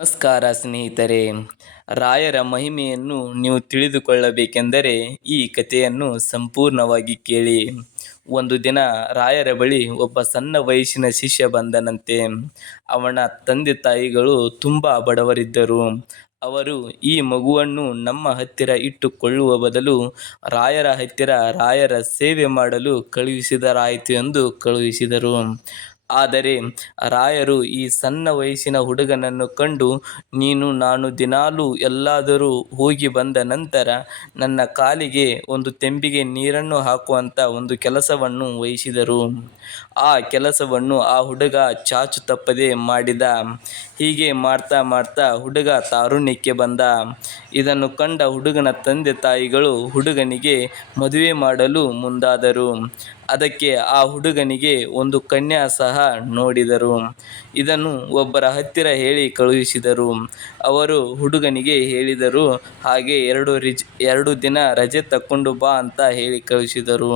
ನಮಸ್ಕಾರ ಸ್ನೇಹಿತರೆ. ರಾಯರ ಮಹಿಮೆಯನ್ನು ನೀವು ತಿಳಿದುಕೊಳ್ಳಬೇಕೆಂದರೆ ಈ ಕಥೆಯನ್ನು ಸಂಪೂರ್ಣವಾಗಿ ಕೇಳಿ. ಒಂದು ದಿನ ರಾಯರ ಬಳಿ ಒಬ್ಬ ಸಣ್ಣ ವಯಸ್ಸಿನ ಶಿಷ್ಯ ಬಂದನಂತೆ. ಅವನ ತಂದೆ ತಾಯಿಗಳು ತುಂಬ ಬಡವರಿದ್ದರು. ಅವರು ಈ ಮಗುವನ್ನು ನಮ್ಮ ಹತ್ತಿರ ಇಟ್ಟುಕೊಳ್ಳುವ ಬದಲು ರಾಯರ ಹತ್ತಿರ ರಾಯರ ಸೇವೆ ಮಾಡಲು ಕಳುಹಿಸಿದರಾಯಿತು ಎಂದು ಕಳುಹಿಸಿದರು. ಆದರೆ ರಾಯರು ಈ ಸಣ್ಣ ವಯಸ್ಸಿನ ಹುಡುಗನನ್ನು ಕಂಡು, ನೀನು ನಾನು ದಿನಾಲೂ ಎಲ್ಲಾದರೂ ಹೋಗಿ ಬಂದ ನಂತರ ನನ್ನ ಕಾಲಿಗೆ ಒಂದು ತೆಂಬಿಗೆ ನೀರನ್ನು ಹಾಕುವಂಥ ಒಂದು ಕೆಲಸವನ್ನು ವಹಿಸಿದರು. ಆ ಕೆಲಸವನ್ನು ಆ ಹುಡುಗ ಚಾಚು ತಪ್ಪದೆ ಮಾಡಿದ. ಹೀಗೆ ಮಾಡ್ತಾ ಮಾಡ್ತಾ ಹುಡುಗ ತಾರುಣ್ಯಕ್ಕೆ ಬಂದ. ಇದನ್ನು ಕಂಡ ಹುಡುಗನ ತಂದೆ ತಾಯಿಗಳು ಹುಡುಗನಿಗೆ ಮದುವೆ ಮಾಡಲು ಮುಂದಾದರು. ಅದಕ್ಕೆ ಆ ಹುಡುಗನಿಗೆ ಒಂದು ಕನ್ಯಾ ಸಹ ನೋಡಿದರು. ಇದನ್ನು ಒಬ್ಬರ ಹತ್ತಿರ ಹೇಳಿ ಕಳುಹಿಸಿದರು. ಅವರು ಹುಡುಗನಿಗೆ ಹೇಳಿದರು, ಹಾಗೆ ಎರಡು ರಿಜ್, ಎರಡು ದಿನ ರಜೆ ತಕ್ಕೊಂಡು ಬಾ ಅಂತ ಹೇಳಿ ಕಳುಹಿಸಿದರು.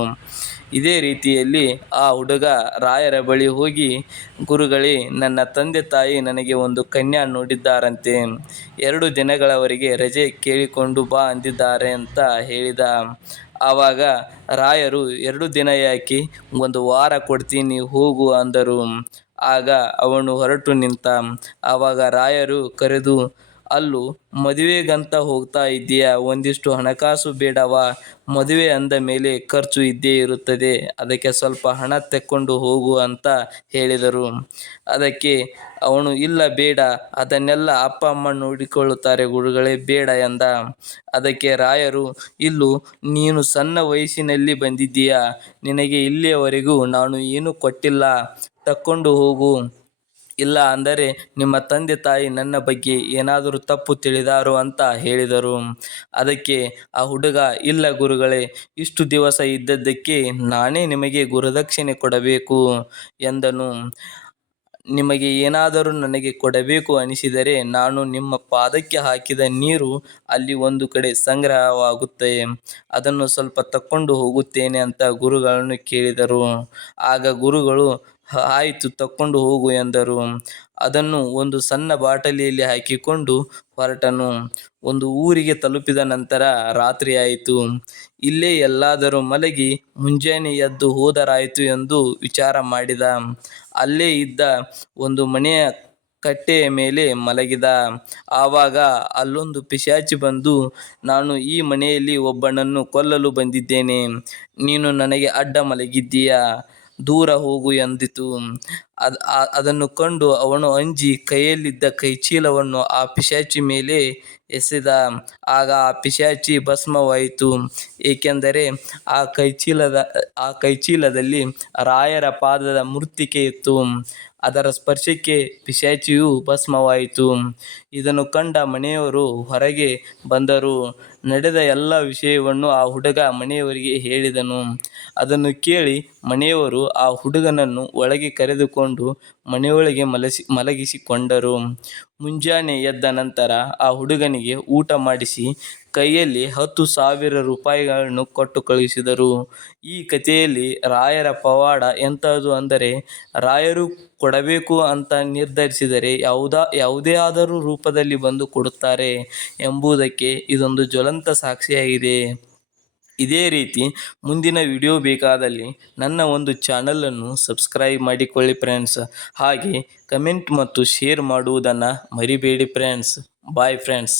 ಇದೇ ರೀತಿಯಲ್ಲಿ ಆ ಹುಡುಗ ರಾಯರ ಬಳಿ ಹೋಗಿ, ಗುರುಗಳೇ, ನನ್ನ ತಂದೆ ತಾಯಿ ನನಗೆ ಒಂದು ಕನ್ಯಾ ನೋಡಿದ್ದಾರಂತೆ. ಎರಡು ದಿನಗಳವರೆಗೆ ರಜೆ ಕೇಳಿಕೊಂಡು ಬಾ ಅಂದಿದ್ದಾರೆ ಅಂತ ಹೇಳಿದ. ಆವಾಗ ರಾಯರು, ಎರಡು ದಿನ ಯಾಕೆ? ಒಂದು ವಾರ ಕೊಡ್ತೀನಿ, ಹೋಗು ಅಂದರು. ಆಗ ಅವನು ಹೊರಟು ನಿಂತ. ಆವಾಗ ರಾಯರು ಕರೆದು ಅಲ್ಲೂ, ಮದುವೆಗಂತ ಹೋಗ್ತಾ ಇದ್ದೀಯಾ? ಒಂದಿಷ್ಟು ಹಣಕಾಸು ಬೇಡವಾ? ಮದುವೆ ಅಂದ ಮೇಲೆ ಖರ್ಚು ಇದ್ದೇ ಇರುತ್ತದೆ. ಅದಕ್ಕೆ ಸ್ವಲ್ಪ ಹಣ ತೆಕ್ಕೊಂಡು ಹೋಗು ಅಂತ ಹೇಳಿದರು. ಅದಕ್ಕೆ, ಅವನು, ಇಲ್ಲ, ಬೇಡ. ಅದನ್ನೆಲ್ಲ ಅಪ್ಪ, ಅಮ್ಮ ನೋಡಿಕೊಳ್ಳುತ್ತಾರೆ ಗುರುಗಳೇ, ಬೇಡ ಎಂದ. ಅದಕ್ಕೆ ರಾಯರು, ಇಲ್ಲೂ, ನೀನು ಸಣ್ಣ ವಯಸ್ಸಿನಲ್ಲಿ ಬಂದಿದ್ದೀಯಾ? ನಿನಗೆ ಇಲ್ಲಿಯವರೆಗೂ ನಾನು ಏನೂ ಕೊಟ್ಟಿಲ್ಲ. ತಕ್ಕೊಂಡು ಹೋಗು. ಇಲ್ಲ ಅಂದರೆ ನಿಮ್ಮ ತಂದೆ ತಾಯಿ ನನ್ನ ಬಗ್ಗೆ ಏನಾದರೂ ತಪ್ಪು ತಿಳಿದಾರು ಅಂತ ಹೇಳಿದರು. ಅದಕ್ಕೆ, ಆ ಹುಡುಗ, ಇಲ್ಲ ಗುರುಗಳೇ, ಇಷ್ಟು ದಿವಸ ಇದ್ದದ್ದಕ್ಕೆ ನಾನೇ ನಿಮಗೆ ಗುರುದಕ್ಷಿಣೆ ಕೊಡಬೇಕು ಎಂದನು. ನಿಮಗೆ ಏನಾದರೂ ನನಗೆ ಕೊಡಬೇಕು ಅನಿಸಿದರೆ ನಾನು ನಿಮ್ಮ ಪಾದಕ್ಕೆ ಹಾಕಿದ ನೀರು ಅಲ್ಲಿ ಒಂದು ಕಡೆ ಸಂಗ್ರಹವಾಗುತ್ತೆ. ಅದನ್ನು ಸ್ವಲ್ಪ ತಕ್ಕೊಂಡು ಹೋಗುತ್ತೇನೆ ಅಂತ ಗುರುಗಳನ್ನು ಕೇಳಿದರು. ಆಗ ಗುರುಗಳು ಆಯಿತು, ತಕ್ಕೊಂಡು ಹೋಗು ಎಂದರು. ಅದನ್ನು ಒಂದು ಸಣ್ಣ ಬಾಟಲಿಯಲ್ಲಿ ಹಾಕಿಕೊಂಡು ಹೊರಟನು. ಒಂದು ಊರಿಗೆ ತಲುಪಿದ ನಂತರ ರಾತ್ರಿಯಾಯಿತು ಇಲ್ಲೇ ಎಲ್ಲಾದರೂ ಮಲಗಿ ಮುಂಜಾನೆ ಎದ್ದು ಹೋದರಾಯಿತು ಎಂದು ವಿಚಾರ ಮಾಡಿದ. ಅಲ್ಲೇ ಇದ್ದ ಒಂದು ಮನೆಯ ಕಟ್ಟೆಯ ಮೇಲೆ ಮಲಗಿದ. ಆವಾಗ ಅಲ್ಲೊಂದು ಪಿಶಾಚಿ ಬಂದು, ನಾನು ಈ ಮನೆಯಲ್ಲಿ ಒಬ್ಬನನ್ನು ಕೊಲ್ಲಲು ಬಂದಿದ್ದೇನೆ. ನೀನು ನನಗೆ ಅಡ್ಡ ಮಲಗಿದ್ದೀಯಾ? ದೂರ ಹೋಗು ಎಂದಿತು. ಅದ್ ಅದನ್ನು ಕಂಡು ಅವನು ಅಂಜಿ ಕೈಯಲ್ಲಿದ್ದ ಕೈಚೀಲವನ್ನು ಆ ಪಿಶಾಚಿ ಮೇಲೆ ಎಸೆದ. ಆಗ ಆ ಪಿಶಾಚಿ ಭಸ್ಮವಾಯಿತು. ಏಕೆಂದರೆ ಆ ಕೈಚೀಲದ ಆ ಕೈಚೀಲದಲ್ಲಿ ರಾಯರ ಪಾದದ ಮೃತ್ತಿಕೆ ಇತ್ತು. ಅದರ ಸ್ಪರ್ಶಕ್ಕೆ ಪಿಶಾಚಿಯು ಭಸ್ಮವಾಯಿತು. ಇದನ್ನು ಕಂಡ ಮನೆಯವರು ಹೊರಗೆ ಬಂದರು. ನಡೆದ ಎಲ್ಲ ವಿಷಯವನ್ನು ಆ ಹುಡುಗ ಮನೆಯವರಿಗೆ ಹೇಳಿದನು. ಅದನ್ನು ಕೇಳಿ ಮನೆಯವರು ಆ ಹುಡುಗನನ್ನು ಒಳಗೆ ಕರೆದುಕೊಂಡು ಮನೆಯೊಳಗೆ ಮಲಸಿ, ಮಲಗಿಸಿಕೊಂಡರು. ಮುಂಜಾನೆ ಎದ್ದ ನಂತರ ಆ ಹುಡುಗನಿಗೆ ಊಟ ಮಾಡಿಸಿ ಕೈಯಲ್ಲಿ ಹತ್ತು ಸಾವಿರ ರೂಪಾಯಿಗಳನ್ನು ಕೊಟ್ಟು ಕಳುಹಿಸಿದರು. ಈ ಕಥೆಯಲ್ಲಿ ರಾಯರ ಪವಾಡ ಎಂಥದ್ದು ಅಂದರೆ, ರಾಯರು ಕೊಡಬೇಕು ಅಂತ ನಿರ್ಧರಿಸಿದರೆ ಯಾವುದಾ, ಯಾವುದೇ ಆದರೂ ರೂಪದಲ್ಲಿ ಬಂದು ಕೊಡುತ್ತಾರೆ ಎಂಬುದಕ್ಕೆ ಇದೊಂದು ಜ್ವಲಂತ ಸಾಕ್ಷಿಯಾಗಿದೆ. ಇದೇ ರೀತಿ ಮುಂದಿನ ವಿಡಿಯೋ ಬೇಕಾದಲ್ಲಿ ನನ್ನ ಒಂದು ಚಾನಲನ್ನು ಸಬ್ಸ್ಕ್ರೈಬ್ ಮಾಡಿಕೊಳ್ಳಿ ಫ್ರೆಂಡ್ಸ್ ಹಾಗೆ ಕಮೆಂಟ್ ಮತ್ತು ಶೇರ್ ಮಾಡುವುದನ್ನು ಮರಿಬೇಡಿ ಫ್ರೆಂಡ್ಸ್ ಬಾಯ್ ಫ್ರೆಂಡ್ಸ್